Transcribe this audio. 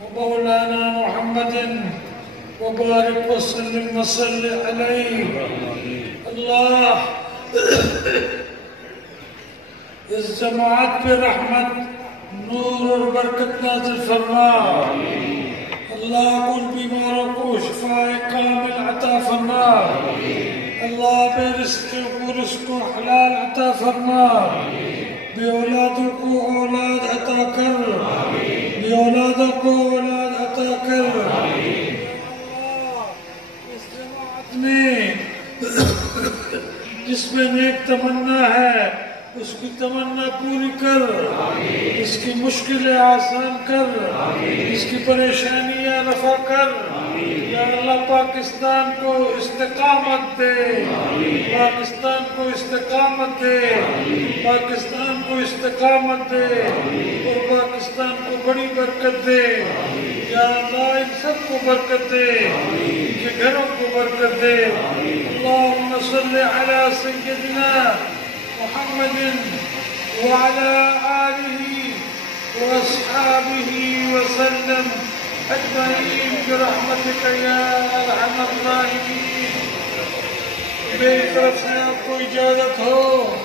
ومولانا محمد وبارك وسلم وصل عليه. اللہ اس جماعت پہ رحمت، نور اور برکت نازل فرما. اللہ ان بیماروں کو شفاء کامل عطا فرما. اللہ بے رزق کو رزق حلال عطا فرما. بے اولادوں کو اولاد عطا کر. بے اولادوں کو اولاد عطا کر. اس جماعت میں جس میں نیک تمنا ہے اس کی تمنا پوری کر. اس کی مشکلیں آسان کر. اس کی پریشانیاں رفع کر. یا اللہ پاکستان کو استقامت دے. پاکستان کو استقامت دے. پاکستان کو استقامت دے اور پاکستان کو بڑی برکت دے. یا اللہ ان سب کو برکت دے. ان کے گھروں کو برکت دے. اللہم صلی علی سیدنا محمد وعلى آله وأصحابه وسلم أجمعين برحمتك يا أرحم الراحمين. میری طرف سے آپ کو اجازت ہو.